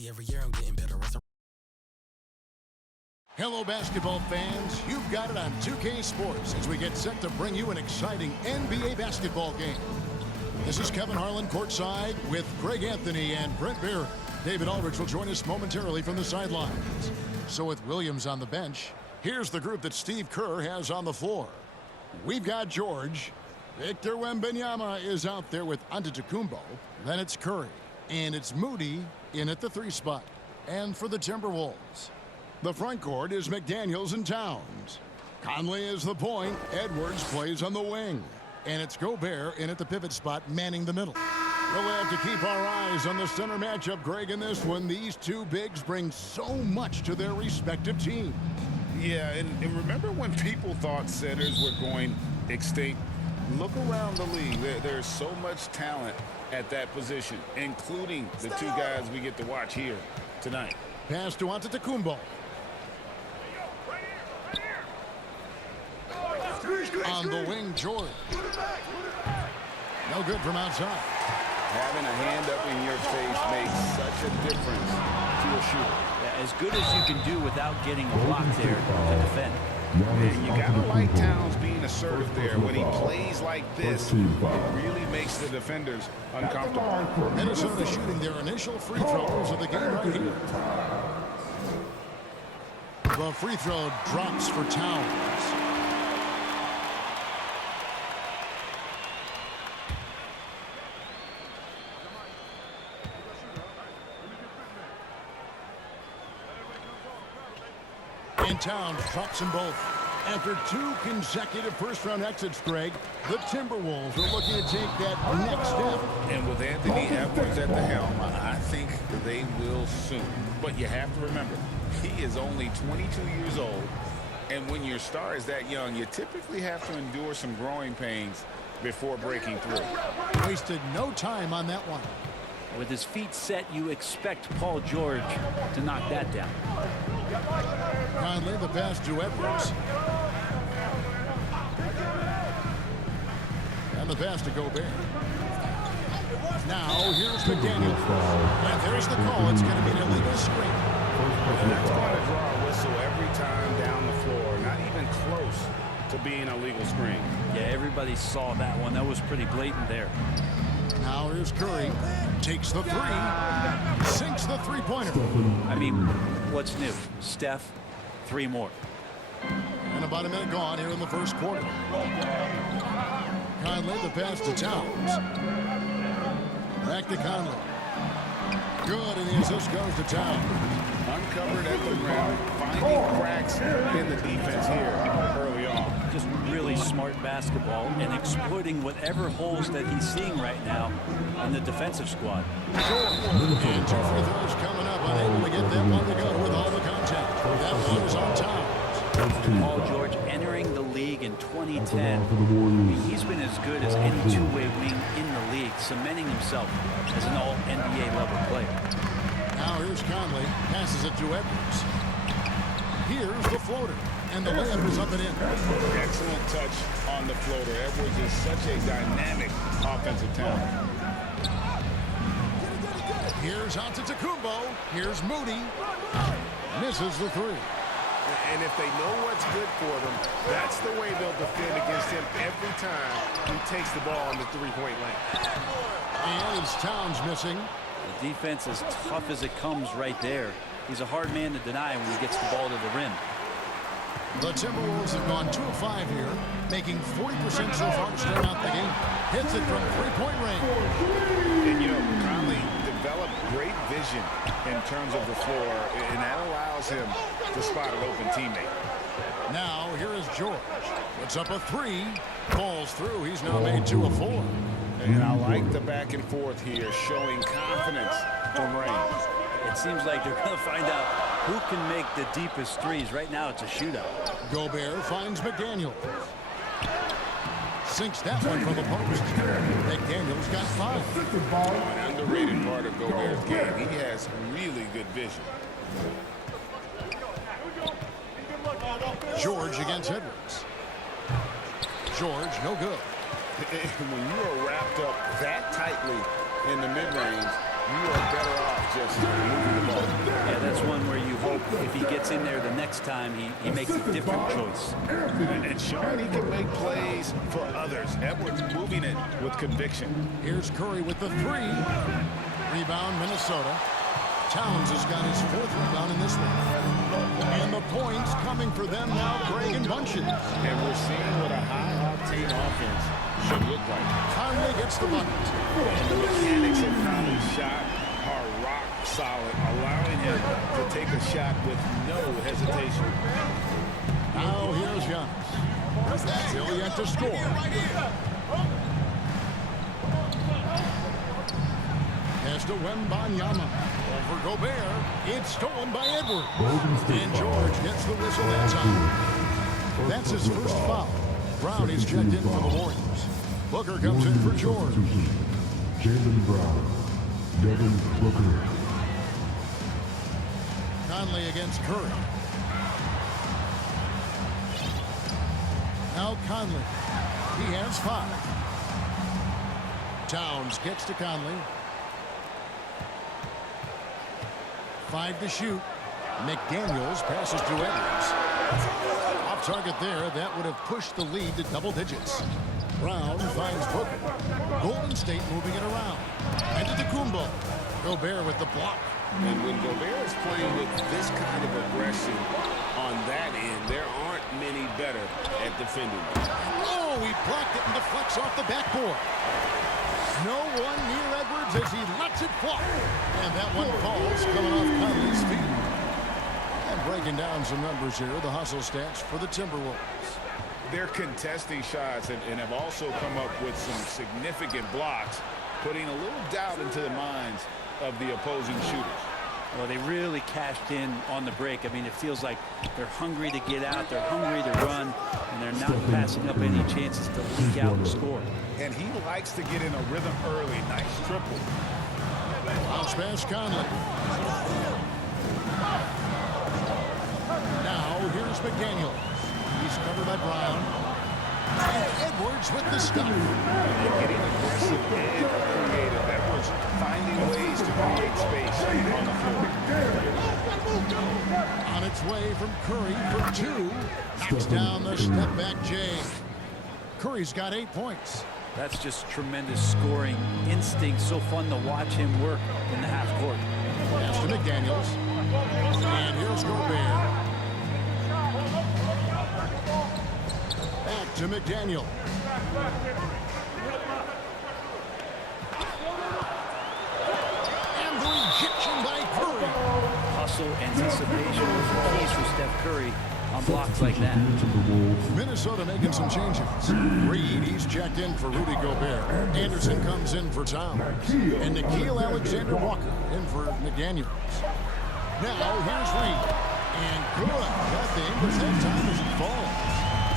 See, every year I'm getting better. Hello, basketball fans. You've got it on 2K Sports as we get set to bring you an exciting NBA basketball game. This is Kevin Harlan courtside with Greg Anthony and Brent Beer. David Aldridge will join us momentarily from the sidelines. So with Williams on the bench, here's the group that Steve Kerr has on the floor. We've got George. Victor Wembanyama is out there with Antetokounmpo. Then it's Curry. And it's Moody in at the 3 spot. And for the Timberwolves, the front court is McDaniels and Towns. Conley is the point. Edwards plays on the wing. And it's Gobert in at the pivot spot, manning the middle. We'll have to keep our eyes on the center matchup, Greg, in this one. These two bigs bring so much to their respective teams. Yeah, and remember when people thought centers were going extinct? Look around the league. There's so much talent at that position, including the 2 guys we get to watch here tonight. Pass to Antetokounmpo. On the wing, George. No good from outside. Having a hand up in your face makes such a difference to a shooter. Yeah, as good as you can do without getting a block there to defend. And you gotta like Towns being assertive there. When he plays like this, it really makes the defenders uncomfortable. Minnesota shooting their initial free throws of the game right here. The free throw drops for Towns. And Towns drops them both. After 2 consecutive first-round exits, Greg, the Timberwolves are looking to take that next step. And with Anthony Edwards at the helm, I think they will soon. But you have to remember, he is only 22 years old. And when your star is that young, you typically have to endure some growing pains before breaking through. Wasted no time on that one. With his feet set, you expect Paul George to knock that down. Conley, the pass to Edwards. And the pass to Gobert. Now, here's McDaniels. And there's the call. It's going to be an illegal screen. And that's going to draw a whistle every time down the floor. Not even close to being a legal screen. Yeah, everybody saw that one. That was pretty blatant there. Now here's Curry. Takes the 3. Sinks the three-pointer. I mean, what's new? Steph, 3 more. And about a minute gone here in the first quarter. Conley, the pass to Towns. Back to Conley. Good, and the assist goes to Towns. Uncovered at the rim, finding cracks in the defense here early on. Just really smart basketball and exploiting whatever holes that he's seeing right now in the defensive squad. And 2 free throws coming up, unable to get that one to go with all the contact. That one is on Towns. Paul George entering the league in 2010. He's been as good as any 2-way wing in the league, cementing himself as an all-NBA level player. Now here's Conley, passes it to Edwards. Here's the floater, and the layup is up and in. Excellent touch on the floater. Edwards is such a dynamic offensive talent. Here's Antetokounmpo. Here's Moody. Misses the 3. And if they know what's good for them, that's the way they'll defend against him every time he takes the ball in the 3-point lane. And it's Towns missing. The defense is tough as it comes right there. He's a hard man to deny when he gets the ball to the rim. The Timberwolves have gone 2 of 5 here, making 40% so far to start out the game. Hits it from 3-point range. And, you know, Conley developed great vision in terms of the floor, and that allows him to spot an open teammate. Now, here is George. Puts up a 3. Falls through. He's now made 2 of 4. And I like the back and forth here, showing confidence from range. It seems like they're going to find out who can make the deepest threes. Right now, it's a shootout. Gobert finds McDaniels. Sinks that one from the post. McDaniels got 5. An underrated part of Gobert's game. He has really good vision. George against Edwards. George, no good. When you are wrapped up that tightly in the mid-range, you are better off just moving the ball. That's one where you hope if he gets in there the next time, he makes a different choice. And showing he can make plays for others. Edwards moving it with conviction. Here's Curry with the three. Rebound, Minnesota. Towns has got his 4th rebound in this one. And the points coming for them now, Craig, in bunches. And we're seeing what a high-octane offense should look like. Conley gets the bucket. And the mechanics of Conley's shot are rock solid, allowing him to take a shot with no hesitation. Now here's Giannis. Still yet to score. Pass to Wembanyama. Over Gobert. It's stolen by Edwards. And George gets the whistle that time. That's his first foul. Brown is checked in for the Warriors. Booker comes in for George. Jaylen Brown, Devin Booker. Conley against Curry. Now Conley. He has 5. Towns gets to Conley. 5 to shoot. McDaniels passes to Edwards. Off target there. That would have pushed the lead to double digits. Brown finds Booker. Golden State moving it around. Antetokounmpo. Gobert with the block. And when Gobert is playing with this kind of aggression on that end, there aren't many better at defending. Oh, he blocked it and deflects off the backboard. No one near Edwards as he lets it fly. And that one falls coming off Conley's feet. And breaking down some numbers here, the hustle stats for the Timberwolves. They're contesting shots and have also come up with some significant blocks, putting a little doubt into the minds of the opposing shooters. Well, they really cashed in on the break. I mean, it feels like they're hungry to get out, they're hungry to run, and they're not passing up any chances to leak out and score. And he likes to get in a rhythm early. Nice triple. Bounce pass Conley. Now here's McDaniel. He's covered by Brown. And Edwards with the stuff. Getting aggressive and creative. Edwards finding ways to create space on the floor. On its way from Curry for 2. Knocks down the step back Jay. Curry's got 8 points. That's just tremendous scoring instinct. So fun to watch him work in the half court. Pass to McDaniels. And here's Gobert. Back to McDaniel. And the rejection by Curry. Hustle, anticipation, those are keys for Steph Curry on blocks like that. Minnesota making some changes. Reed, he's checked in for Rudy Gobert. Anderson comes in for Towns. And Nickeil Alexander-Walker in for McDaniels. Now here's Reed. And good. Nothing, but that time as it falls.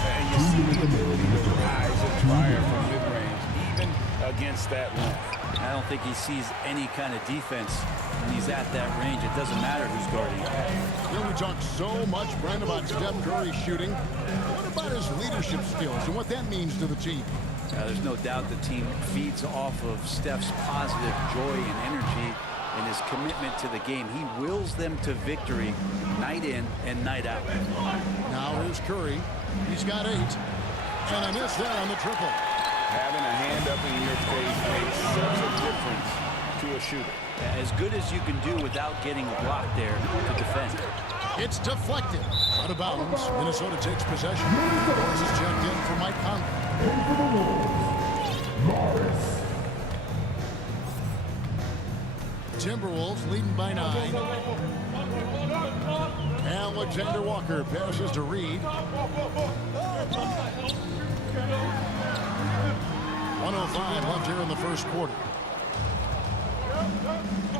And you see the ability to rise and fire from mid-range, even against that line. I don't think he sees any kind of defense when he's at that range. It doesn't matter who's guarding him. You know, we talk so much, Brent, about Steph Curry shooting. What about his leadership skills and what that means to the team? There's no doubt the team feeds off of Steph's positive joy and energy and his commitment to the game. He wills them to victory night in and night out. Now here's Curry. He's got 8. And a miss there on the triple. Having a hand up in your face makes such a difference to a shooter. As good as you can do without getting a block there to defend. It's deflected. Out of bounds. Minnesota takes possession. Morris is checked in for Mike Conley. Timberwolves leading by 9. Alexander Walker passes to Reed. 1:05 left here in the first quarter.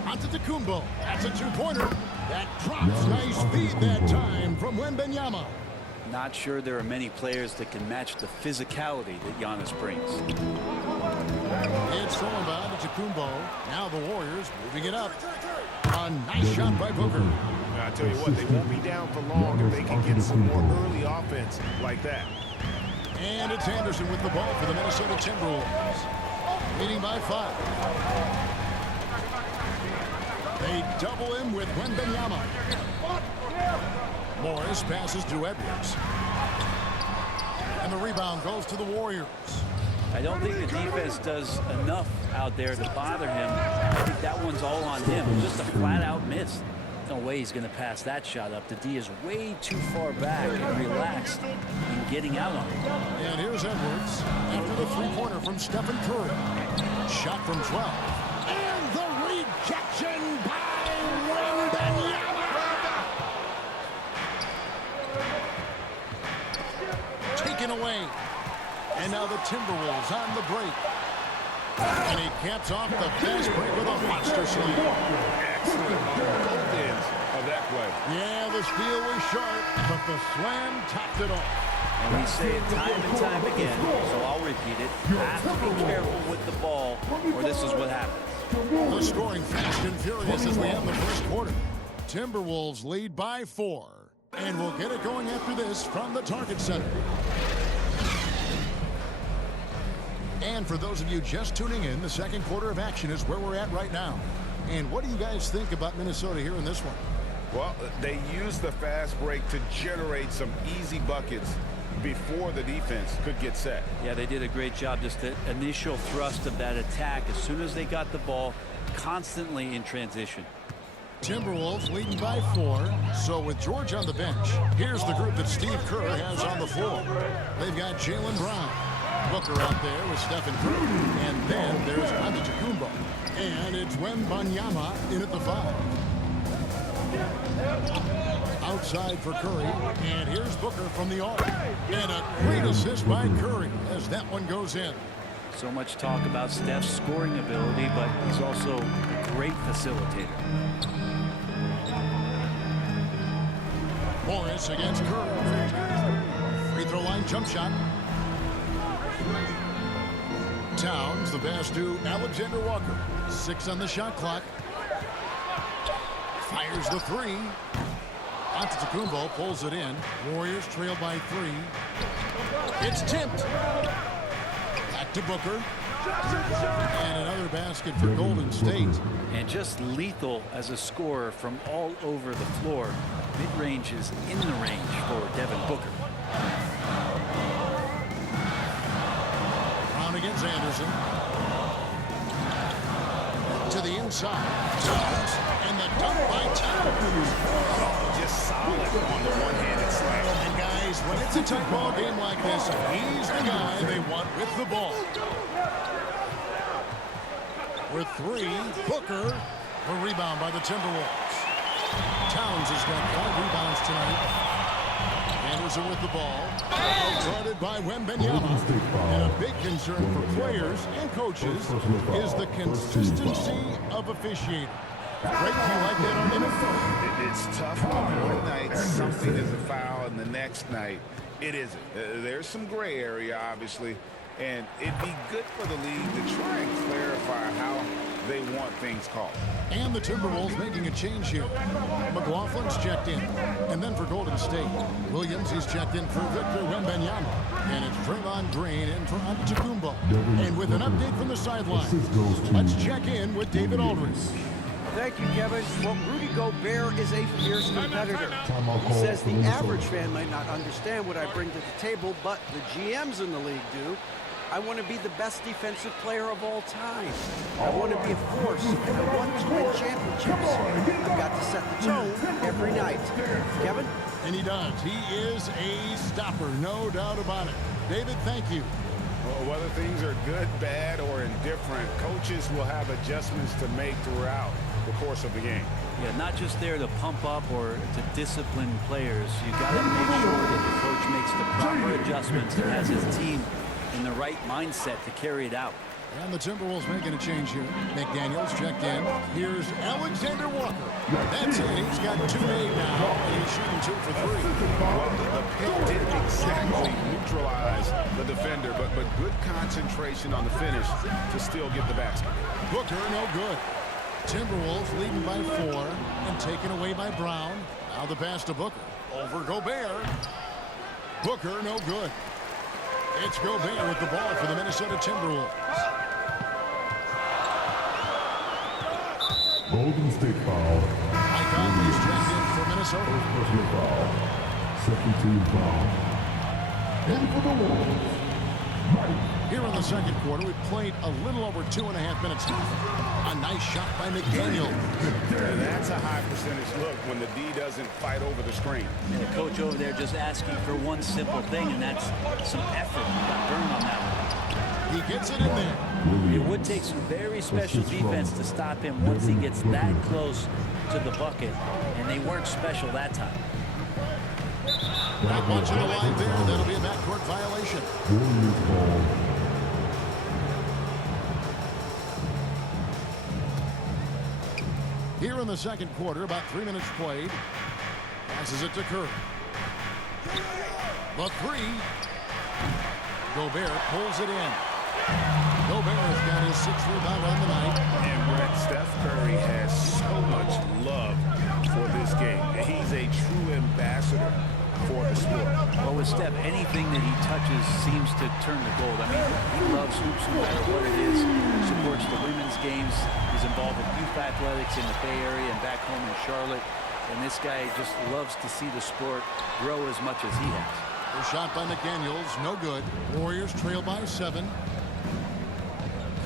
Antetokounmpo. That's a 2-pointer. That drops. Nice feed that time from Wembanyama. Not sure there are many players that can match the physicality that Giannis brings. It's thrown by Antetokounmpo. Now the Warriors moving it up. A nice shot by Booker. I tell you what, they won't be down for long if they can get some more early offense like that. And it's Anderson with the ball for the Minnesota Timberwolves. Leading by 5. They double him with Wembanyama. Morris passes to Edwards. And the rebound goes to the Warriors. I don't think the defense does enough out there to bother him. I think that one's all on him. Just a flat-out miss. No way he's going to pass that shot up. The D is way too far back and relaxed in getting out on it. And here's Edwards after the three-pointer from Stephen Curry. Shot from 12. And the rejection by Wembanyama. Taken away. And now the Timberwolves on the break. And he caps off the fast break with a monster slam. Excellent on both ends of that play. Yeah, the steal was sharp, but the slam topped it off. And we say it time and time again, so I'll repeat it. Have to be careful with the ball, or this is what happens. The scoring fast and furious as we end the first quarter. Timberwolves lead by 4. And we'll get it going after this from the Target Center. And for those of you just tuning in, the second quarter of action is where we're at right now. And what do you guys think about Minnesota here in this one? Well, they used the fast break to generate some easy buckets before the defense could get set. Yeah, they did a great job. Just the initial thrust of that attack, as soon as they got the ball, constantly in transition. Timberwolves leading by 4. So with George on the bench, here's the group that Steve Kerr has on the floor. They've got Jaylen Brown, Booker out there with Stephen Curry, and then there's Antetokounmpo. And it's Wembanyama in at the 5. Outside for Curry, and here's Booker from the arc. And a great assist by Curry as that one goes in. So much talk about Steph's scoring ability, but he's also a great facilitator. Morris against Curry. Free throw line jump shot. Towns, the pass to Alexander Walker. 6 on the shot clock. Fires the 3. Antetokounmpo pulls it in. Warriors trail by 3. It's tipped. Back to Booker. And another basket for Golden State. And just lethal as a scorer from all over the floor. Mid-range is in the range for Devin Booker. Brown against Anderson. To the inside. Towns. And the dunk by Towns. Just solid on the one-handed slam. And guys, when it's a tight ball game like this, he's the guy they want with the ball. With 3, Booker. The rebound by the Timberwolves. Towns has got 5 rebounds tonight. Anderson with the ball. Guarded by Wembanyama. And a big concern for players and coaches is the consistency of officiating. Great, do you like that argument? It's tough. One night something is a foul, and the next night it isn't. There's some gray area, obviously, and it'd be good for the league to try and clarify how they want things called. And the Timberwolves making a change here. McLaughlin's checked in. And then for Golden State, Williams is checked in for Victor Wembanyama. And it's Draymond Green in for Antetokounmpo. And with an update from the sideline, let's check in with David Aldridge. Thank you, Kevin. Well, Rudy Gobert is a fierce competitor. He says the average fan might not understand what I bring to the table, but the GMs in the league do. I want to be the best defensive player of all time. I want to be a force, and I want to win championships. I've got to set the tone every night. Kevin? And he does. He is a stopper, no doubt about it. David, thank you. Well, whether things are good, bad, or indifferent, coaches will have adjustments to make throughout the course of the game. Yeah, not just there to pump up or to discipline players. You got to make sure that the coach makes the proper adjustments and has his team in the right mindset to carry it out. And the Timberwolves making a change here. McDaniels checked in. Here's Alexander Walker. That's it. He's got 2 made now, and he's shooting 2 for 3. Well, the pick didn't exactly neutralize the defender, but good concentration on the finish to still get the basket. Booker, no good. Timberwolves leading by 4 and taken away by Brown. Now the pass to Booker. Over Gobert. Booker, no good. It's Gobert with the ball for the Minnesota Timberwolves. Golden State foul. Mike Conley's checked in for Minnesota. First personal foul. Second team foul. In for the Wolves. Here in the second quarter, we played a little over 2.5 minutes. A nice shot by McDaniel. And that's a high percentage look when the D doesn't fight over the screen. And the coach over there just asking for one simple thing, and that's some effort. He got burned on that one. He gets it in there. It would take some very special defense to stop him once he gets that close to the bucket, and they weren't special that time. Not much in the line there. That'll be a backcourt violation. Warriors ball. Here in the second quarter, about 3 minutes played. Passes it to Curry. The three. Gobert pulls it in. Gobert has got his 6th rebound on the night. And Brett, Steph Curry has so much love for this game. He's a true ambassador for the sport. Well, with Steph, anything that he touches seems to turn to gold. I mean, he loves hoops no matter what it is. Supports the women's games. He's involved with youth athletics in the Bay Area and back home in Charlotte. And this guy just loves to see the sport grow as much as he has. The shot by McDaniels, no good. Warriors trail by 7.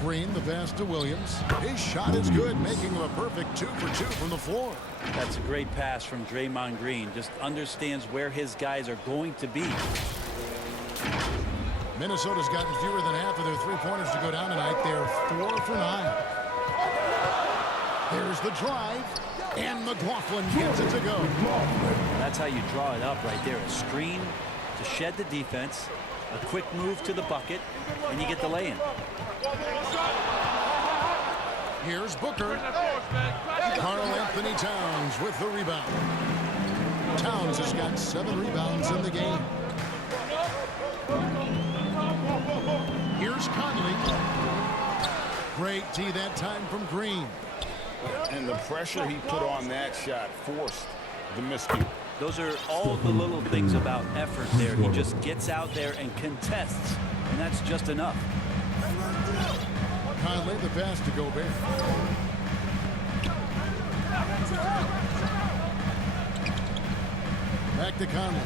Green, the pass to Williams. His shot is good, making him a perfect 2 for 2 from the floor. That's a great pass from Draymond Green. Just understands where his guys are going to be. Minnesota's gotten fewer than half of their three-pointers to go down tonight. They're 4 for 9. Here's the drive, and McLaughlin gets it to go. That's how you draw it up right there. A screen to shed the defense, a quick move to the bucket, and you get the lay-in. Here's Booker. Karl Anthony Towns with the rebound. Towns has got 7 rebounds in the game. Here's Conley. Great tee that time from Green. And the pressure he put on that shot forced the miscue. Those are all the little things about effort there. He just gets out there and contests, and that's just enough. Conley, the pass to Gobert. Back to Conley.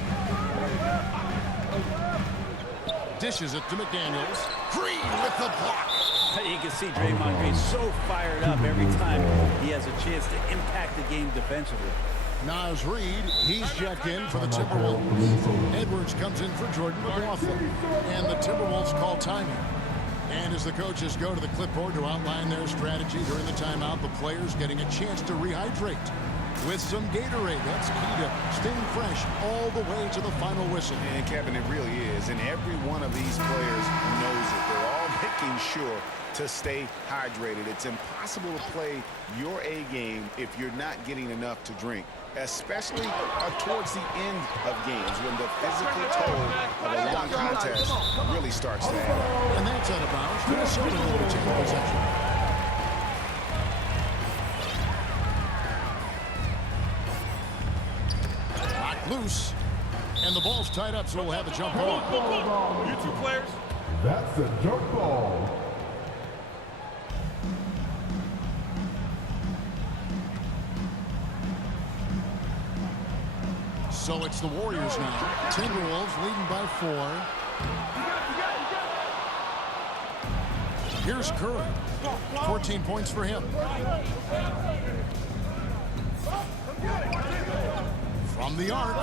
Dishes it to McDaniels. Green with the block. You can see Draymond Green so fired up every time he has a chance to impact the game defensively. Naz Reid, he's checked in for the Timberwolves. Edwards comes in for Jordan McLaughlin. And the Timberwolves call timing. And as the coaches go to the clipboard to outline their strategy during the timeout, the players getting a chance to rehydrate with some Gatorade. That's key to staying fresh all the way to the final whistle. And Kevin, it really is. And every one of these players knows it. They're all making sure to stay hydrated. It's impossible to play your A game if you're not getting enough to drink, especially towards the end of games when the physical toll of a long contest really starts to add up. And that's out of bounds. Minnesota will retain possession. Locked loose. And the ball's tied up, so we'll have a jump ball. You two players. That's a jump ball. So it's the Warriors now. Timberwolves leading by 4. Here's Curry. 14 points for him. From the arc.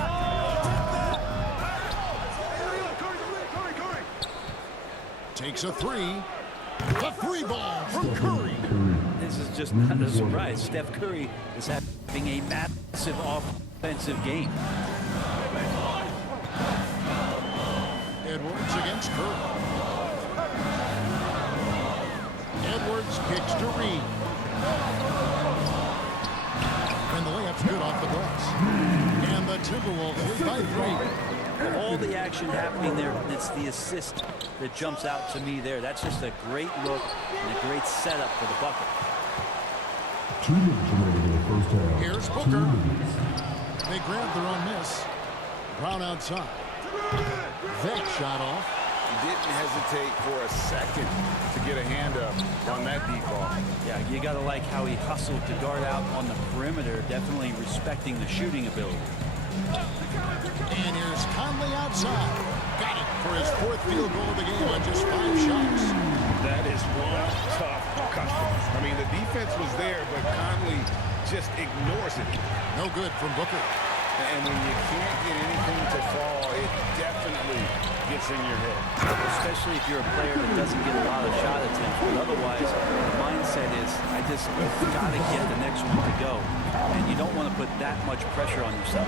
Takes a 3. The 3 ball from Curry. This is just not a surprise. Steph Curry is having a massive offensive game. Edwards against Curry. Edwards kicks to Reed. And the layup's good off the glass. And the Timberwolves lead by 3. All the action happening there, and it's the assist that jumps out to me there. That's just a great look and a great setup for the bucket. 2 minutes remaining in the first half. Here's 2 Booker. minutes. They grab their own miss. Brown outside. That shot off. Didn't hesitate for a second to get a hand up on that deep ball. Yeah, you got to like how he hustled to guard out on the perimeter, definitely respecting the shooting ability. And here's Conley outside. Got it for his 4th field goal of the game on just 5 shots. That is one tough customer. I mean, the defense was there, but Conley just ignores it. No good from Booker. And when you can't get anything to fall, it definitely gets in your head. Especially if you're a player that doesn't get a lot of shot attempts. But otherwise, the mindset is, I just got to get the next one to go. And you don't want to put that much pressure on yourself.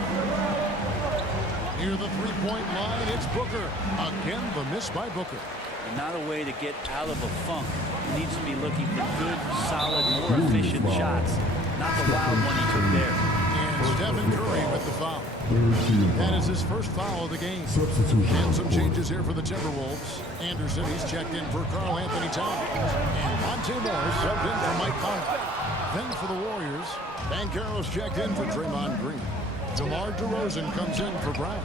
Near the 3-point line, it's Booker. Again, the miss by Booker. And not a way to get out of a funk. He needs to be looking for good, solid, more efficient shots. Not the wild one he took there. And Stephen Curry with the foul. That is his first foul of the game. And some changes here for the Timberwolves. Anderson, he's checked in for Karl Anthony Towns. And Monte Morris subbed in for Mike Conley. Then for the Warriors, Banchero's checked in for Draymond Green. DeMar DeRozan comes in for Brown.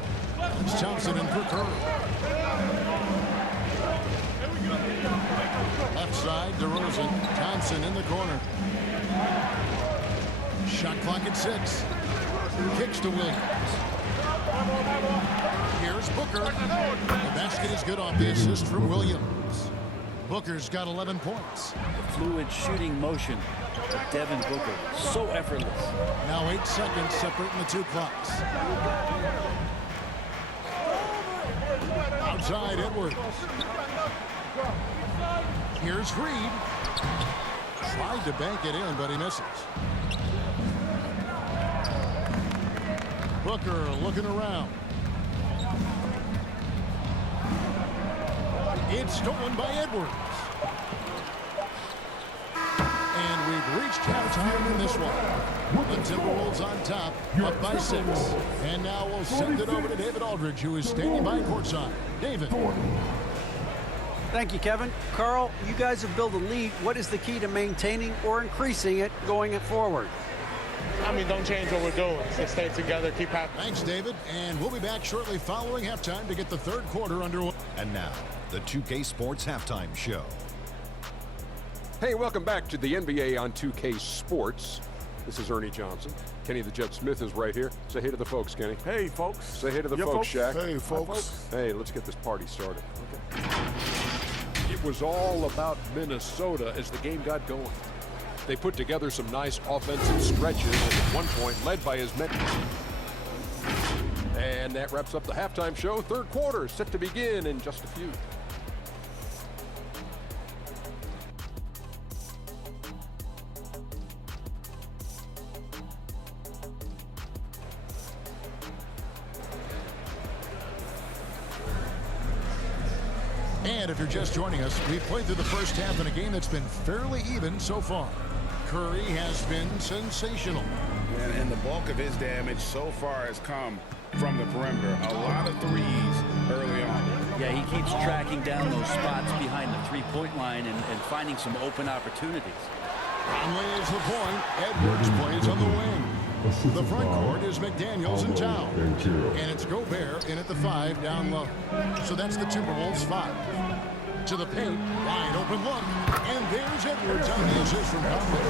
It's Thompson in for Curry. Left side, DeRozan. Thompson in the corner. Shot clock at 6. Kicks to Williams. Here's Booker. The basket is good off the assist from Williams. Booker's got 11 points. The fluid shooting motion of Devin Booker. So effortless. Now 8 seconds separating the 2 clocks. Outside Edwards. Here's Reed. Tried to bank it in, but he misses. Booker looking around. It's stolen by Edwards. And we've reached halftime in this one. The Timberwolves on top, up by 6. And now we'll send it over to David Aldridge, who is standing by courtside. David. Thank you, Kevin. Carl, you guys have built a lead. What is the key to maintaining or increasing it going forward? I mean, don't change what we're doing. Just stay together, keep happy. Thanks, David. And we'll be back shortly following halftime to get the 3rd quarter underway. And now, the 2K Sports Halftime Show. Hey, welcome back to the NBA on 2K Sports. This is Ernie Johnson. Kenny the Jet Smith is right here. Say hey to the folks, Kenny. Hey, folks. Say hey to the Yeah, folks, Shaq. Hey, folks. Hey, let's get this party started. Okay. It was all about Minnesota as the game got going. They put together some nice offensive stretches and at one point led by his men. And that wraps up the halftime show. 3rd quarter set to begin in just a few. And if you're just joining us, we've played through the first half in a game that's been fairly even so far. Curry has been sensational. And the bulk of his damage so far has come from the perimeter. A lot of threes early on. Yeah, he keeps tracking down those spots behind the 3-point line and finding some open opportunities. Conley is the point. Edwards plays on the wing. The front court is McDaniels and Towns. And it's Gobert in at the 5 down low. So that's the Timberwolves 5. To the paint, wide open look. And there's Edwards on the assist from Conley.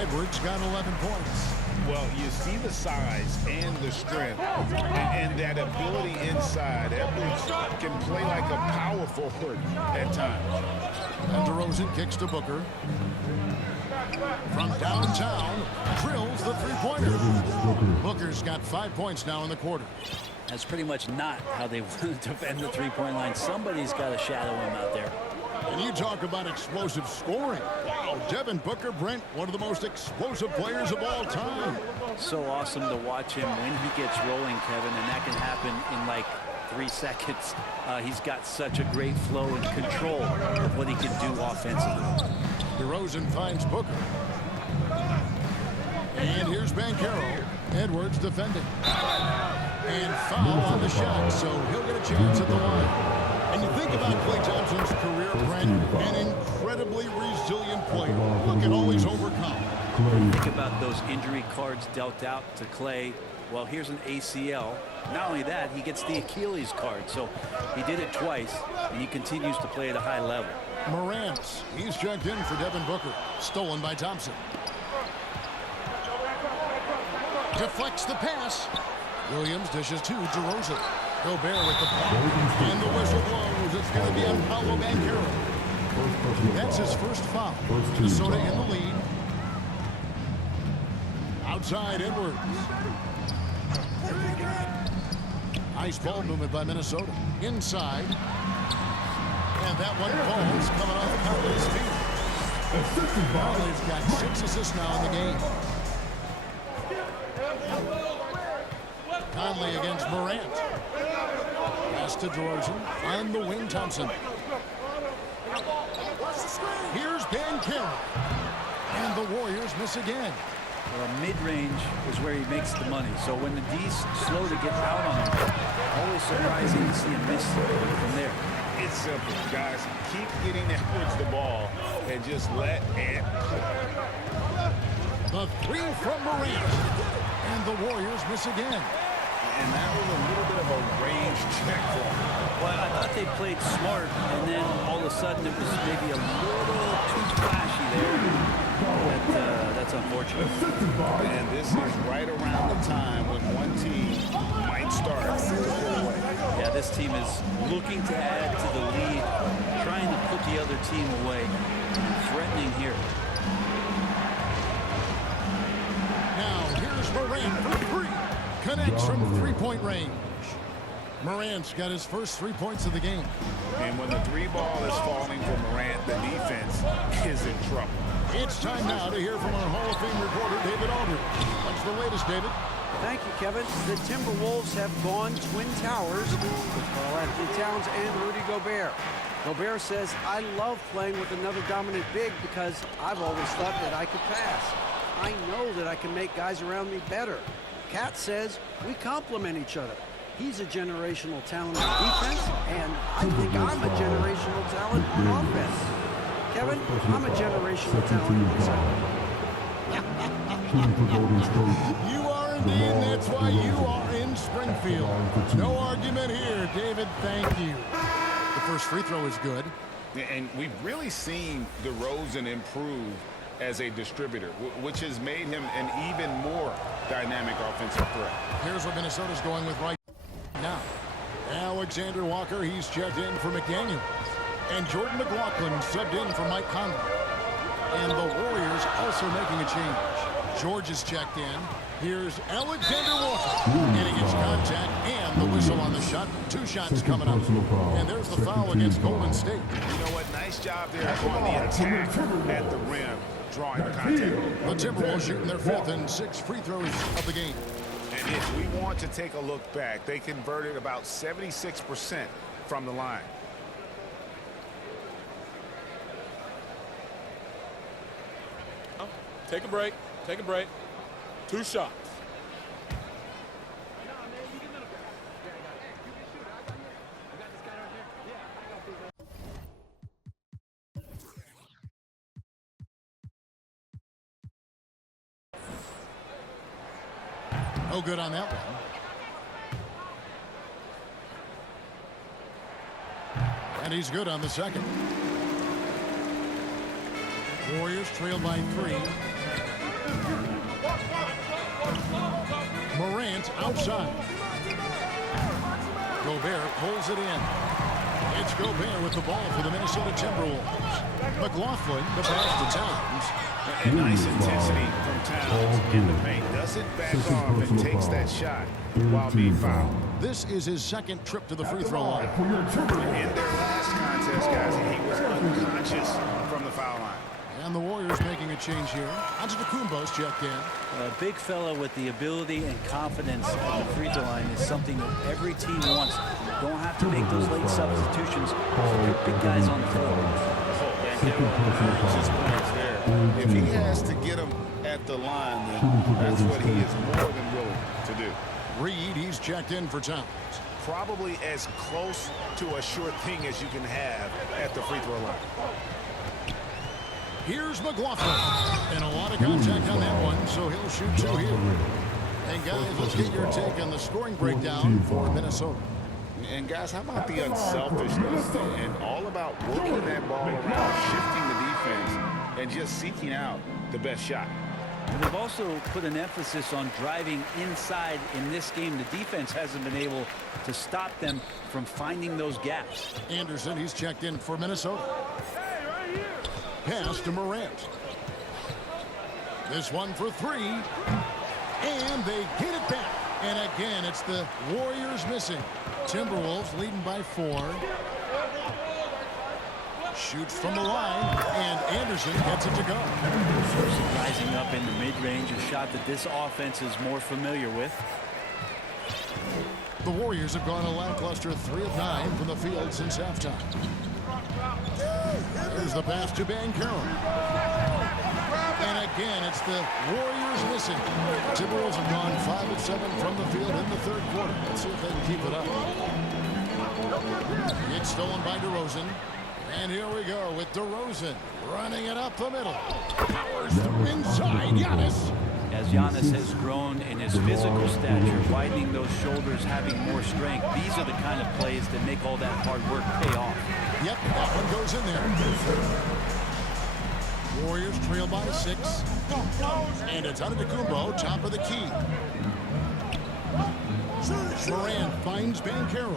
Edwards got 11 points. Well, you see the size and the strength and that ability inside. Edwards can play like a power forward at times. And DeRozan kicks to Booker. From downtown, drills the 3-pointer. Booker's got 5 points now in the quarter. That's pretty much not how they want to defend the 3-point line. Somebody's got to shadow him out there. And you talk about explosive scoring. Wow, Devin Booker, Brent, one of the most explosive players of all time. So awesome to watch him when he gets rolling, Kevin, and that can happen in like 3 seconds. He's got such a great flow and control of what he can do offensively. DeRozan finds Booker. And here's Banchero. Edwards defending. And foul on the shot, so he'll get a chance at the line. And you think about Klay Thompson's career, Brent, an incredibly resilient player who can always overcome. Think about those injury cards dealt out to Klay, Well, here's an ACL. Not only that, he gets the Achilles card. So he did it twice, and he continues to play at a high level. Morant, he's checked in for Devin Booker. Stolen by Thompson. Deflects the pass. Williams dishes to DeRozan. Gobert with the ball. And the whistle blows. It's going to be on Paolo Banchero. That's his first foul. Minnesota in the lead. Outside Edwards. Nice ball movement by Minnesota. Inside. And that one falls coming off Conley's feet. Conley's got 6 assists now in the game. Conley against Morant. Pass to DeRozan. On the wing, Thompson. Here's Banchero. And the Warriors miss again. Well, mid-range is where he makes the money. So when the D's slow to get out on him, always surprising to see him miss from there. It's simple, guys. Keep getting Edwards the ball and just let Ant cook. The three from Morant. And the Warriors miss again. And that was a little bit of a range check for him. Well, I thought they played smart, and then all of a sudden it was maybe a little too flashy there. That's unfortunate. And this is right around the time when one team might start to pull away. Yeah, this team is looking to add to the lead, trying to put the other team away, threatening here. Now here's Morant for three. Connects from three-point range. Morant's got his first 3 points of the game. And when the three ball is falling for Morant, the defense is in trouble. It's time now to hear from our Hall of Fame reporter, David Aldridge. What's the latest, David? Thank you, Kevin. The Timberwolves have gone Twin Towers with Karl-Anthony Towns and Rudy Gobert. Gobert says, I love playing with another dominant big because I've always thought that I could pass. I know that I can make guys around me better. Cat says, we complement each other. He's a generational talent on defense, and I think I'm a generational talent on offense. Kevin, I'm a generational talent myself. You are indeed, and that's why you are in Springfield. No argument here, David. Thank you. The first free throw is good. And we've really seen DeRozan improve as a distributor, which has made him an even more dynamic offensive threat. Here's what Minnesota's going with right now. Alexander Walker, he's checked in for McDaniels. And Jordan McLaughlin subbed in for Mike Conley. And the Warriors also making a change. George is checked in. Here's Alexander Walker. And he gets contact and the whistle on the shot. 2 shots coming up. And there's the foul against Golden State. You know what? Nice job there on the attack at the rim, drawing the contact. The Timberwolves shooting their 5th and 6th free throws of the game. And if we want to take a look back, they converted about 76% from the line. Take a break. Take a break. 2 shots. No good on that one. And he's good on the second. Warriors trail by 3. Morant outside. Gobert pulls it in. It's Gobert with the ball for the Minnesota Timberwolves. McLaughlin, the pass to Towns. And nice intensity from Towns in the paint. Doesn't back off and takes that shot while being fouled. This is his 2nd trip to the free throw line. In their last contest, guys, he was unconscious from the foul line. And the Warriors making a change here. Antetokounmpo's checked in. A big fella with the ability and confidence at the free throw line is something that every team wants. Don't have to make those late substitutions. Put big guys on the floor. If he has to get him at the line, then that's what he is more than willing to do. Reed, he's checked in for Towns. Probably as close to a sure thing as you can have at the free throw line. Here's McLaughlin. And a lot of contact on that one, so he'll shoot 2 here. And guys, let's get your take on the scoring breakdown for Minnesota. And guys, how about the unselfishness and all about working that ball around, shifting the defense, and just seeking out the best shot. And they've also put an emphasis on driving inside in this game. The defense hasn't been able to stop them from finding those gaps. Anderson, he's checked in for Minnesota. Pass to Morant. This one for three. And they get it back. And again, it's the Warriors missing. Timberwolves leading by 4. Shoots from the line, and Anderson gets it to go. Rising up in the mid-range, a shot that this offense is more familiar with. The Warriors have gone a lackluster 3 of 9 from the field since halftime. Here's the pass to Banchero. And again, it's the Warriors missing. Timberwolves have gone 5 of 7 from the field in the third quarter. Let's see if they can keep it up. It's stolen by DeRozan. And here we go with DeRozan running it up the middle. Powers through inside. Giannis. As Giannis has grown in his physical stature, widening those shoulders, having more strength, these are the kind of plays that make all that hard work pay off. Yep, that one goes in there. Warriors trail by 6. And it's Antetokounmpo, top of the key. Morant finds Banchero.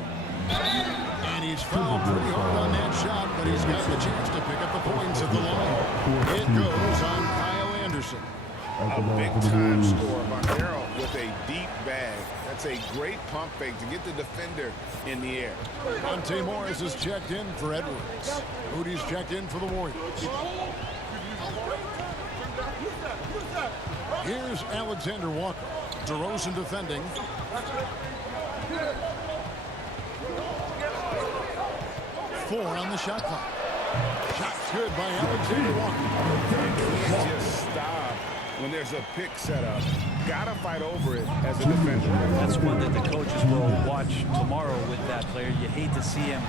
And he's fouled pretty hard on that shot, but he's got the chance to pick up the points at the line. It goes on Kyle Anderson. A big-time score. Banchero with a deep bag. That's a great pump fake to get the defender in the air. Monte Morris is checked in for Edwards. Moody's checked in for the Warriors. Here's Alexander Walker. DeRozan defending. Four on the shot clock. Shot's good by Alexander Walker. Can't just stop when there's a pick set up. Gotta fight over it as a defender. That's one that the coaches will watch tomorrow with that player. You hate to see him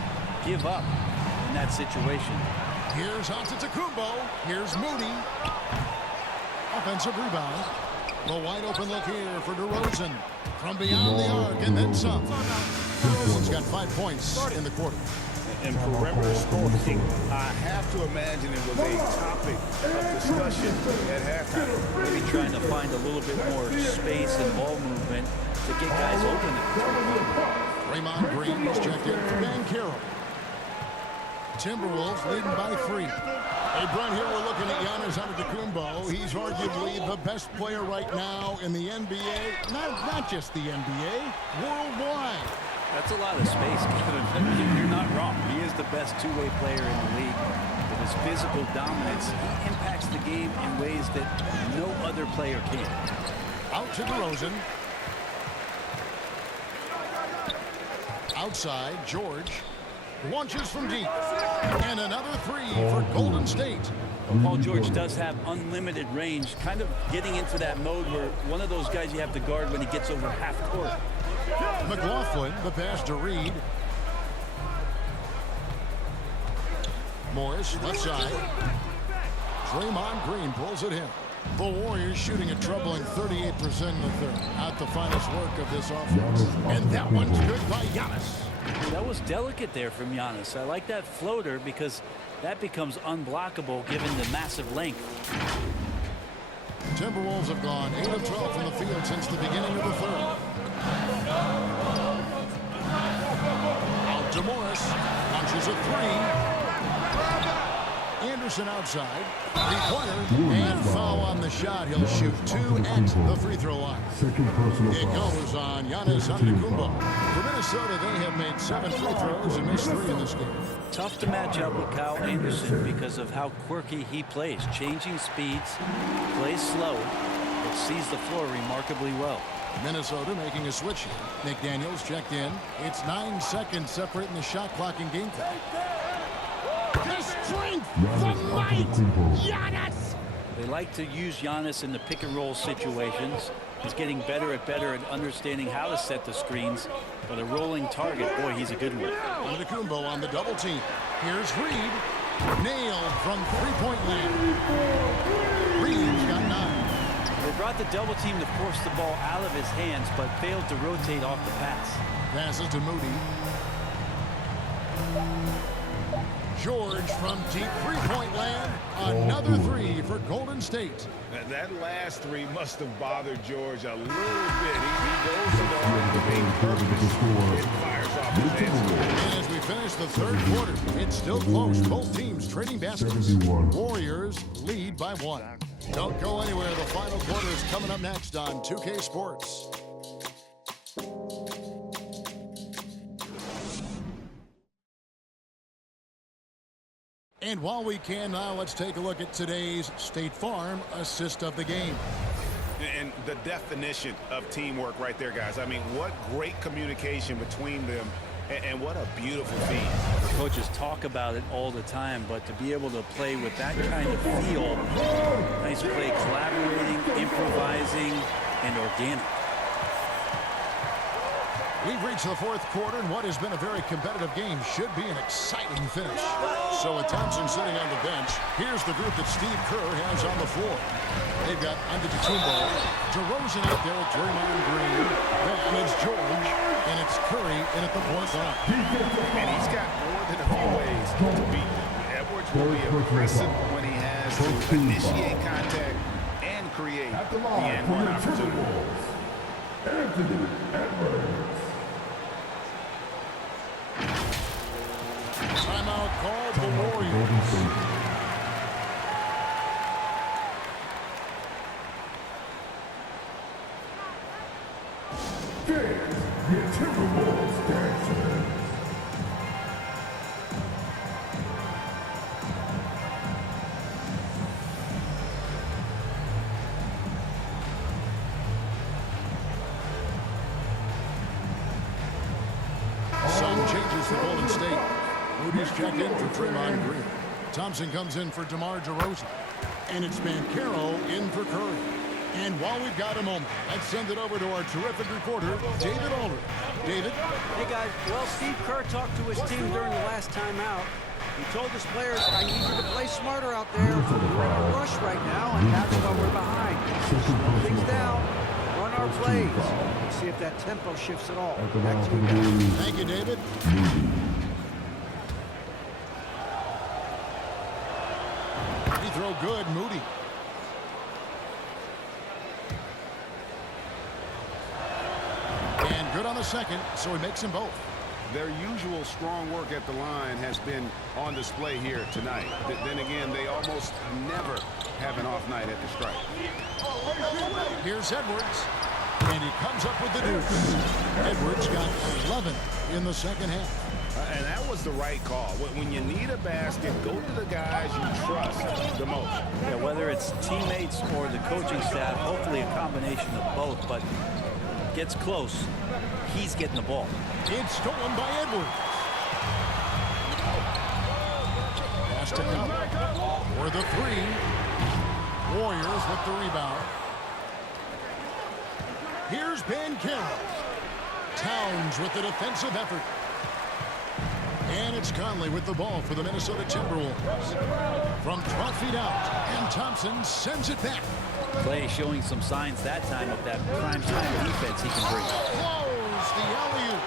give up in that situation. Here's Antetokounmpo. Here's Moody. Offensive rebound. The wide open look here for DeRozan. From beyond the arc and then some. DeRozan's got 5 points in the quarter. And perimeter scoring, I have to imagine it was a topic of discussion at halftime. Maybe trying to find a little bit more space and ball movement to get guys open. Draymond Green is checked in for Banchero. Timberwolves leading by 3. Hey, Brent, here we're looking at Giannis Antetokounmpo. He's arguably the best player right now in the NBA. Not just the NBA, worldwide. That's a lot of space, Kevin. You're not wrong. He is the best two-way player in the league. With his physical dominance, he impacts the game in ways that no other player can. Out to DeRozan. Outside, George launches from deep. And another 3 for Golden State. Paul George does have unlimited range, kind of getting into that mode where one of those guys you have to guard when he gets over half court. McLaughlin, the pass to Reed. Morris, left side. Draymond Green pulls it in. The Warriors shooting a troubling 38% in the third. Not the finest work of this offense. And that one's good by Giannis. That was delicate there from Giannis. I like that floater because that becomes unblockable given the massive length. Timberwolves have gone 8 of 12 from the field since the beginning of the third. Out to Morris. Launches a 3. Anderson outside. 3-pointer. And foul on the shot. He'll shoot 2 at the free throw line. It goes on Giannis Antetokounmpo. For Minnesota, they have made 7 free throws and missed 3 in this game. Tough to match up with Kyle Anderson because of how quirky he plays. Changing speeds, plays slow, but sees the floor remarkably well. Minnesota making a switch here. McDaniels checked in. It's 9 seconds separating the shot clock and game clock. The strength, the might, Giannis! They like to use Giannis in the pick and roll situations. He's getting better at understanding how to set the screens. But a rolling target, boy, he's a good one. Antetokounmpo on the double team. Here's Reed. Nailed from three-point land. Reed's got 9. They brought Got the double team to force the ball out of his hands, but failed to rotate off the pass. Passes to Moody. George from deep three-point land. Another three for Golden State. That last three must have bothered George a little bit. He goes to the main purpose. It fires off his hands. And as we finish the third quarter, it's still close. Both teams trading baskets. Warriors lead by 1. Don't go anywhere. The final quarter is coming up next on 2K Sports. And while we can now, let's take a look at today's State Farm assist of the game. And the definition of teamwork right there, guys. I mean, what great communication between them, and what a beautiful feed. Coaches talk about it all the time, but to be able to play with that kind of feel, nice play, collaborating, improvising, and organic. We've reached the fourth quarter, and what has been a very competitive game should be an exciting finish. So with Thompson sitting on the bench, here's the group that Steve Kerr has on the floor. They've got Antetokounmpo, DeRozan out there with Draymond Green, then it's George, and it's Curry in at the point guard. And he's got more than a few ways to beat them. Edwards will be aggressive when he has to initiate contact and create the and-one opportunity. Anthony Edwards. Timeout called the Warriors. The Timberwolves dancers. Some changes for Golden State. Moody's checked in for Draymond Green. Thompson comes in for DeMar DeRozan. And it's Banchero in for Curry. And while we've got a moment, let's send it over to our terrific reporter, David Aldridge. David? Hey, guys. Well, Steve Kerr talked to his team during the last timeout. He told his players, I need you to play smarter out there. We're in a rush right now, and that's why we're behind. Slow things down. Run our plays. See if that tempo shifts at all. Back to you guys. Thank you, David. Free throw good, Moody. And good on the second, so he makes them both. Their usual strong work at the line has been on display here tonight. Then again, they almost never have an off night at the stripe. Here's Edwards, and he comes up with the deuce. Edwards got 11 in the second half. And that was the right call. When you need a basket, go to the guys you trust the most. Yeah, whether it's teammates or the coaching staff, hopefully a combination of both, but gets close, he's getting the ball. It's stolen by Edwards. Pass to Cup for the three. Warriors with the rebound. Here's Banchero. Towns with the defensive effort. And it's Conley with the ball for the Minnesota Timberwolves. From 12 feet out, and Thompson sends it back. Clay showing some signs that time of that prime-time defense he can bring. Close the alley-oop.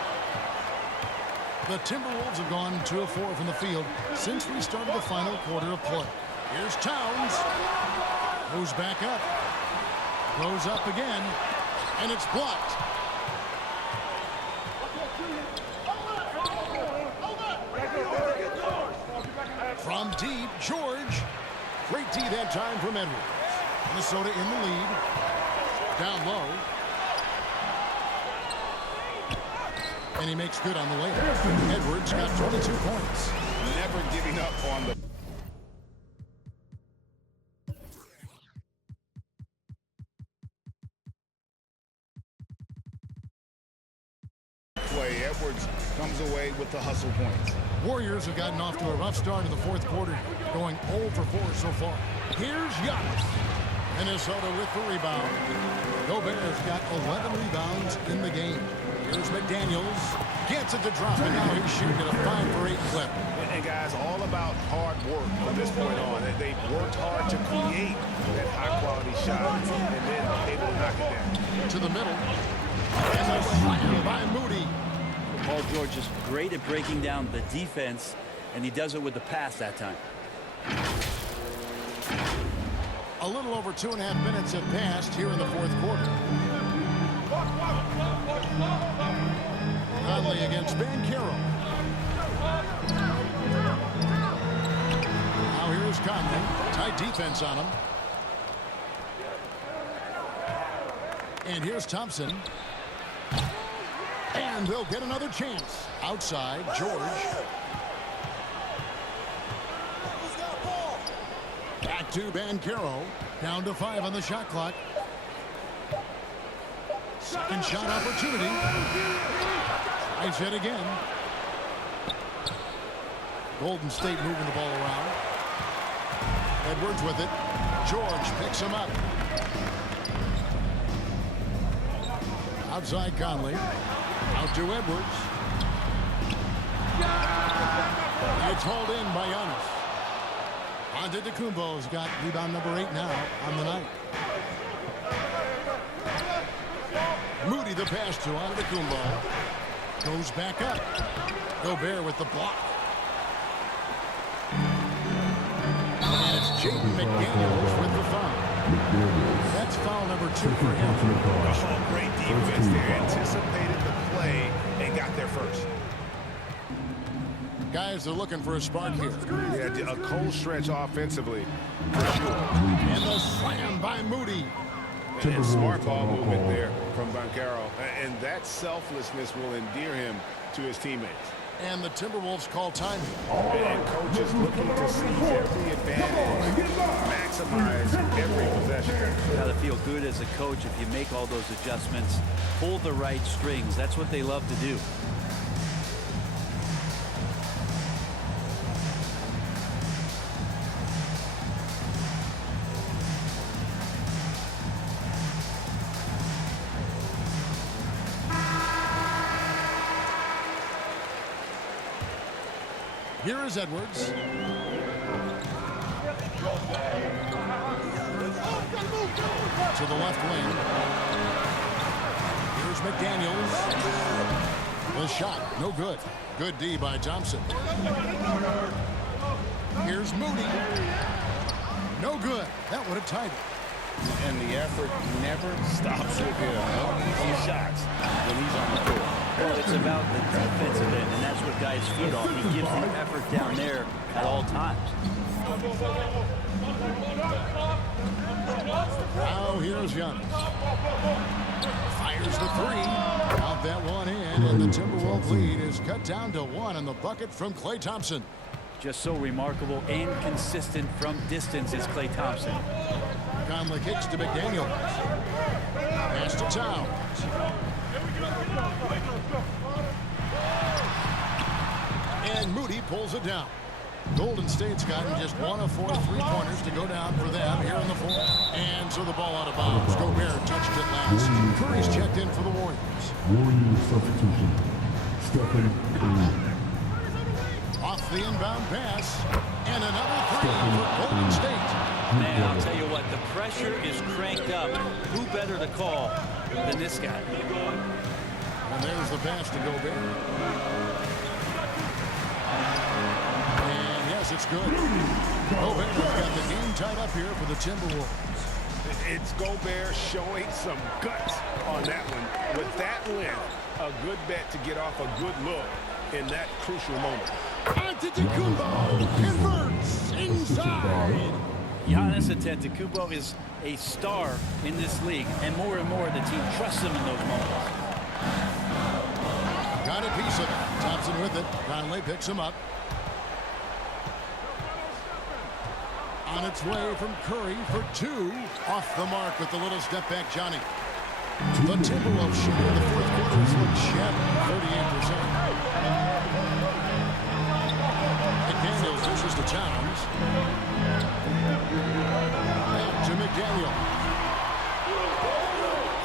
The Timberwolves have gone 2 of 4 from the field since we started the final quarter of play. Here's Towns. Goes back up. Goes up again. And it's blocked. From deep, George. Great D that time from Edwards. Minnesota in the lead. Down low. And he makes good on the layup. Edwards got 22 points. Never giving up on the play. Edwards comes away with the hustle points. Warriors have gotten off to a rough start in the fourth quarter, going 0 for 4 so far. Here's Giannis. Minnesota with the rebound. Gobert's got 11 rebounds in the game. Here's McDaniels. Gets it to drop, and now he's shooting at a 5 for 8 clip. And guys, all about hard work from this point on. They've worked hard to create that high-quality shot and then able to knock it down. To the middle. And the slam by Moody. Paul George is great at breaking down the defense, and he does it with the pass that time. A little over 2.5 minutes have passed here in the fourth quarter. Conley against Banchero. Now here's Conley. Tight defense on him. And here's Thompson. And they'll get another chance. Outside, George. Back to Banchero. Down to 5 on the shot clock. Second shot opportunity. Tries it again. Golden State moving the ball around. Edwards with it. George picks him up. Outside Conley. Out to Edwards. It's hauled in by Giannis. Antetokounmpo's got rebound number 8 now on the night. Moody the pass to Antetokounmpo. Goes back up. Gobert with the block. And it's Jaden McDaniels with the foul. That's foul number 2 for him. Oh, great defense there. Anticipated the play and got there first. Guys are looking for a spark here. Yeah, a cold stretch offensively, for sure. And the slam by Moody. And smart ball movement there from Banchero. And that selflessness will endear him to his teammates. And the Timberwolves call time. And coach is looking to seize every advantage, maximize every possession. You got to feel good as a coach if you make all those adjustments, pull the right strings. That's what they love to do. Here is Edwards. To the left wing. Here's McDaniels. The shot, no good. Good D by Thompson. Here's Moody. No good. That would have tied it. And the effort never stops with him. No easy shots when he's on the floor. Well, it's about the defensive end, and that's what guys feed off. He gives the effort down there at all times. Now here's Giannis. Fires the 3. Count that one in, and the Timberwolves lead is cut down to 1 on the bucket from Klay Thompson. Just so remarkable and consistent from distance is Klay Thompson. Conley kicks to McDaniels. Pass to Towns. And Moody pulls it down. Golden State's gotten just 1 of 4 3-pointers to go down for them here in the fourth. And so the ball out of bounds. Gobert touched it last. Curry's checked in for the Warriors. Warriors substitution. Stephen Curry. Off the inbound pass. And another 3 for Golden State. Man, I'll tell you what, the pressure is cranked up. Who better to call than this guy? And there's the pass to Gobert. And yes, it's good. Gobert has got the game tied up here for the Timberwolves. It's Gobert showing some guts on that one. With that length, a good bet to get off a good look in that crucial moment. Antetokounmpo converts inside. Giannis Antetokounmpo is a star in this league, and more the team trusts him in those moments. Got a piece of it. Thompson with it. Conley picks him up. On its way from Curry for 2. Off the mark with the little step back, Johnny. The Timberwolves shooting in the fourth quarter has looked shabby, 38%. McDaniels dishes to Towns. Back to McDaniel.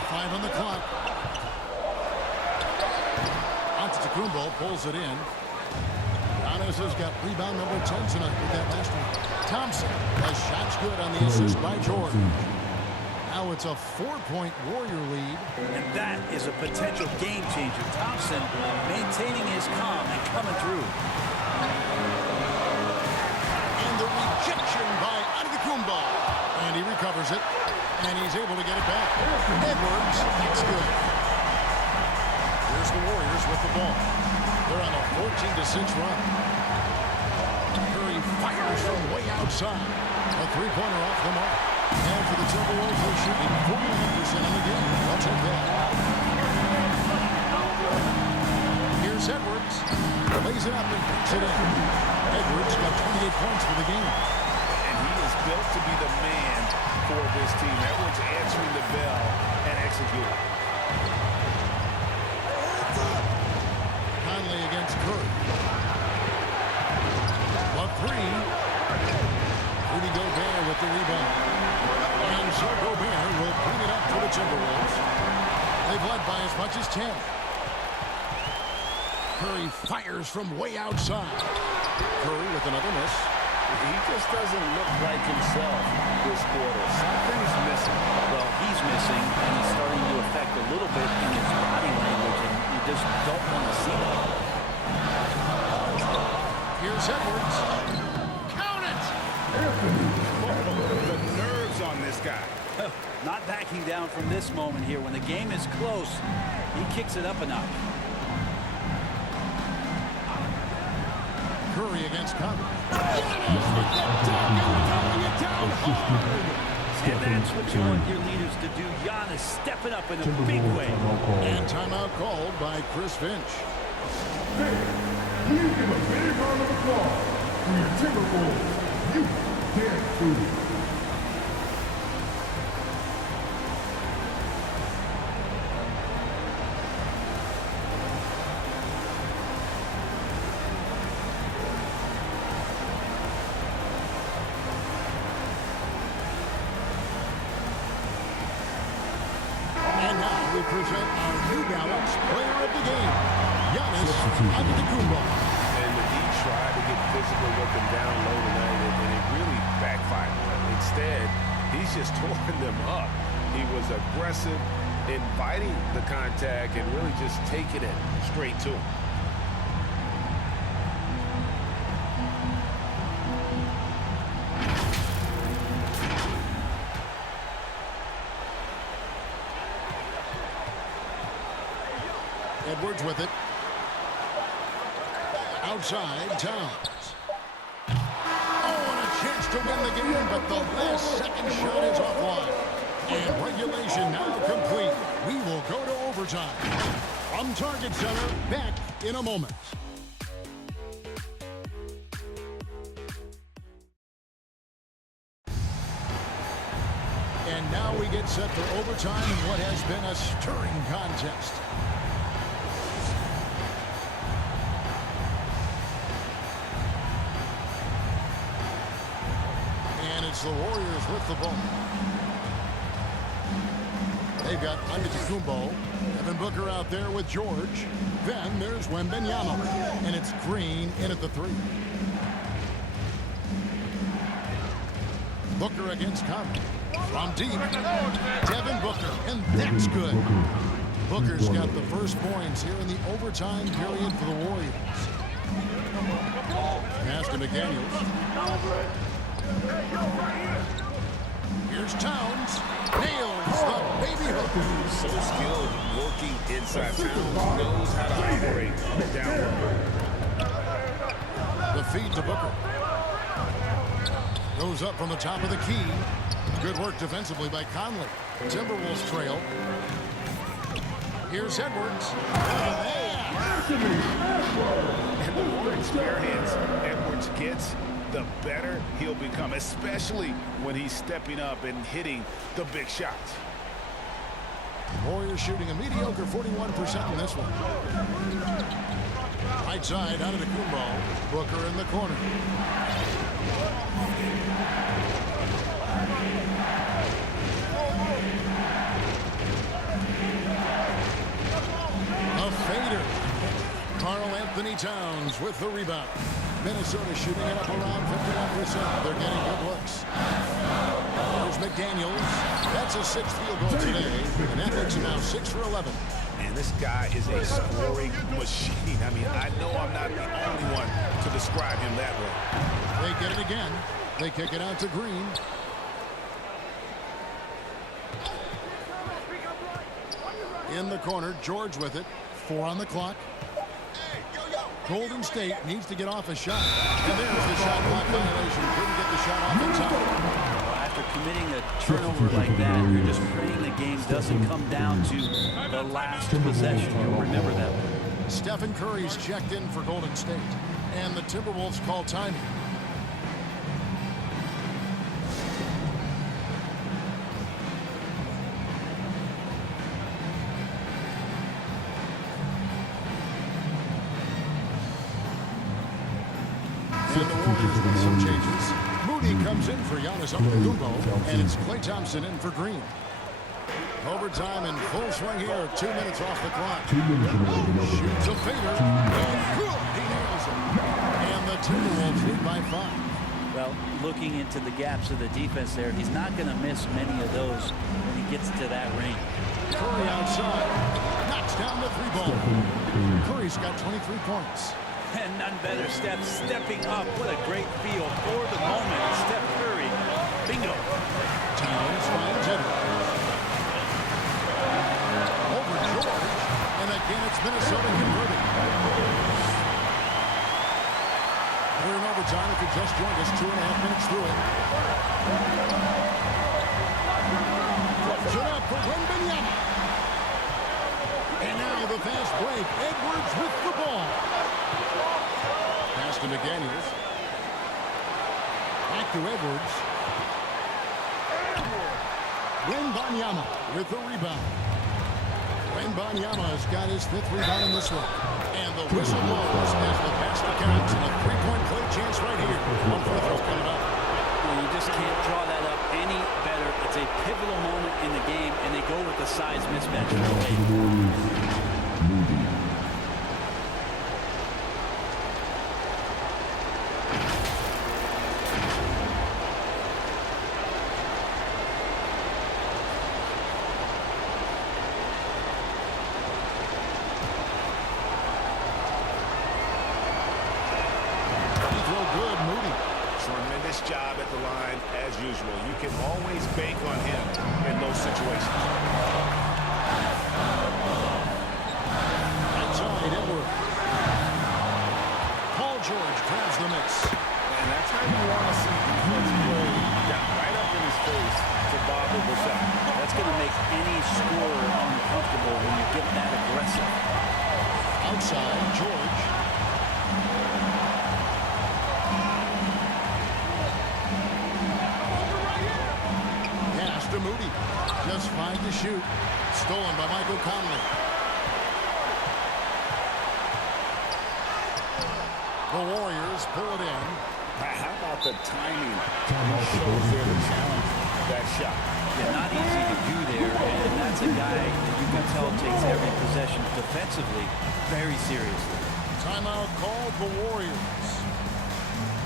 5 on the clock. Antetokounmpo pulls it in. Giannis has got rebound number 10 tonight with that last one. Thompson, the shot's good on the assist by George. Now it's a 4-point Warrior lead. And that is a potential game changer. Thompson maintaining his calm and coming through. And the rejection by Antetokounmpo. And he recovers it. And he's able to get it back. Edwards, that's good. Here's the Warriors with the ball. They're on a 14-6 run. Curry fires from way outside. A three-pointer off the mark. And for the Timberwolves, they're shooting 49% on the game. I'll take that. Here's Edwards. Lays it up and puts it in. Edwards got 28 points for the game. And he is built to be the man for this team. Edwards answering the bell and executing. Conley against Curry. A three. Rudy Gobert with the rebound. And so Gobert will bring it up for the Timberwolves. They've led by as much as 10. Curry fires from way outside. Curry with another miss. He just doesn't look like himself this quarter. Something's missing. Well, he's missing, and it's starting to affect a little bit in his body language, and you just don't want to see that. Here's Edwards. Count it! The nerves on this guy. Not backing down from this moment here. When the game is close, he kicks it up a notch. Curry against Conley. And that's what you want your leaders to do. Giannis stepping up in a big way. And timeout called by Chris Finch. Please give a big round of applause for your Timberwolves. You damn fool. And now we present our New Balance Player of the Game, Giannis Antetokounmpo. And the Heat tried to get physical with him down low tonight, and it really backfired. Instead, he's just tore them up. He was aggressive, inviting the contact, and really just taking it straight to him. Edwards with it. Outside, Towns. Oh, and a chance to win the game, but the last second shot is offline. And regulation now complete. We will go to overtime. From Target Center, back in a moment. And now we get set for overtime in what has been a stirring contest. It's the Warriors with the ball. They've got Antetokounmpo, Devin Booker out there with George. Then there's Wembanyama, and it's Green in at the three. Booker against Conley. From deep, Devin Booker, and that's good. Booker's got the first points here in the overtime period for the Warriors. Pass to McDaniels. Here's Towns. Nails the baby hook. So skilled working inside Towns. Knows how to operate down low. The feed to Booker. Goes up from the top of the key. Good work defensively by Conley. Timberwolves trail. Here's Edwards. And the more experience Edwards gets, the better he'll become, especially when he's stepping up and hitting the big shots. Warriors shooting a mediocre 41% in this one. Right side out of the Antetokounmpo. Booker in the corner. A fader. Karl-Anthony Anthony Towns with the rebound. Minnesota shooting it up around 51%. They're getting good looks. There's McDaniels. That's his 6th field goal today. And that makes him now 6 for 11. And this guy is a scoring machine. I mean, I know I'm not the only one to describe him that way. They get it again. They kick it out to Green. In the corner, George with it. 4 on the clock. Golden State needs to get off a shot. And there's the shot clock violation. Couldn't get the shot off in time. Well, after committing a turnover like that, you're just praying the game doesn't come down to the last possession. You'll remember that one. Stephen Curry's checked in for Golden State. And the Timberwolves call timing. And the Warriors with some changes. Moody comes in for Giannis Antetokounmpo, and it's Klay Thompson in for Green. Overtime in full swing here. 2 minutes off the clock. Shoots a fader. And he nails it. And the Timberwolves lead by 5. Well, looking into the gaps of the defense there, he's not going to miss many of those when he gets to that range. Curry outside. Knocks down the 3-ball. Curry's got 23 points. And none better, Steph stepping up. What a great feel for the moment. Steph Curry. Bingo. Towns finds it. Over George. And again, it's Minnesota converting. We're in overtime. If you just joined us, 2.5 minutes through it. Flips it up for Wembanyama. And now the fast break. Edwards with the ball. Pass to McDaniels. Back to Edwards. Wembanyama with the rebound. Wembanyama has got his 5th rebound in this one. And the whistle blows as the basket counts. And a 3-point play chance right here. One free throw's coming up. Well, you just can't draw that up any better. It's a pivotal moment in the game, and they go with the size mismatch. Tremendous job at the line as usual. You can always bank on him in those situations. Outside Edwards. Paul George grabs the miss. And that's how you want to see defense play. Got right up in his face to bobble the shot. That's going to make any scorer uncomfortable when you get that aggressive. Outside George. To Moody. Just 5 to shoot. Stolen by Michael Conley. The Warriors pull it in. How about the timing? Shows there to challenge that shot. Yeah, not easy to do there, and that's a guy that you can tell takes every possession defensively very seriously. Timeout called the Warriors.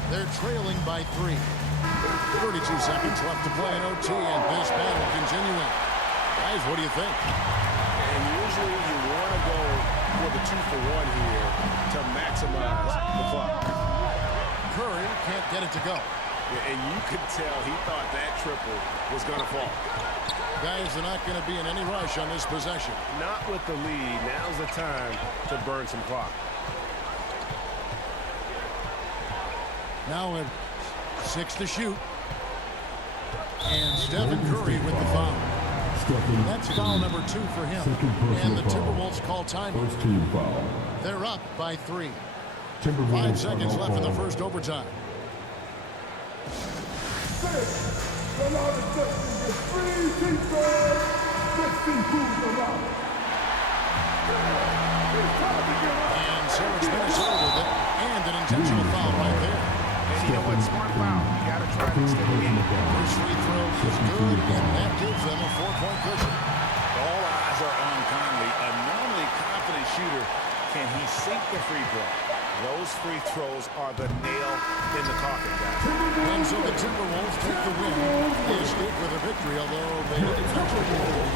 They're trailing by 3. 32 seconds left to play in OT, and this battle continuing. Guys, what do you think? And usually you want to go for the 2-for-1 here to maximize the clock. Curry can't get it to go. Yeah, and you could tell he thought that triple was going to fall. Guys are not going to be in any rush on this possession. Not with the lead. Now's the time to burn some clock. Now at 6 to shoot. And Stephen Curry with the foul. That's foul number 2 for him. And the Timberwolves call timeout. First team foul. They're up by 3. Timberwolves 5 seconds left in the first overtime. And so it's Minnesota with it. And an intentional foul right there. And you know what? Smart foul. You got to try to stay in. First free throw is good, and that gives them a 4-point cushion. All eyes are on Conley, a normally confident shooter, Can he sink the free throw? Those free throws are the nail in the coffin, guys. And so the Timberwolves take the win. They escape with a victory, although they didn't actually get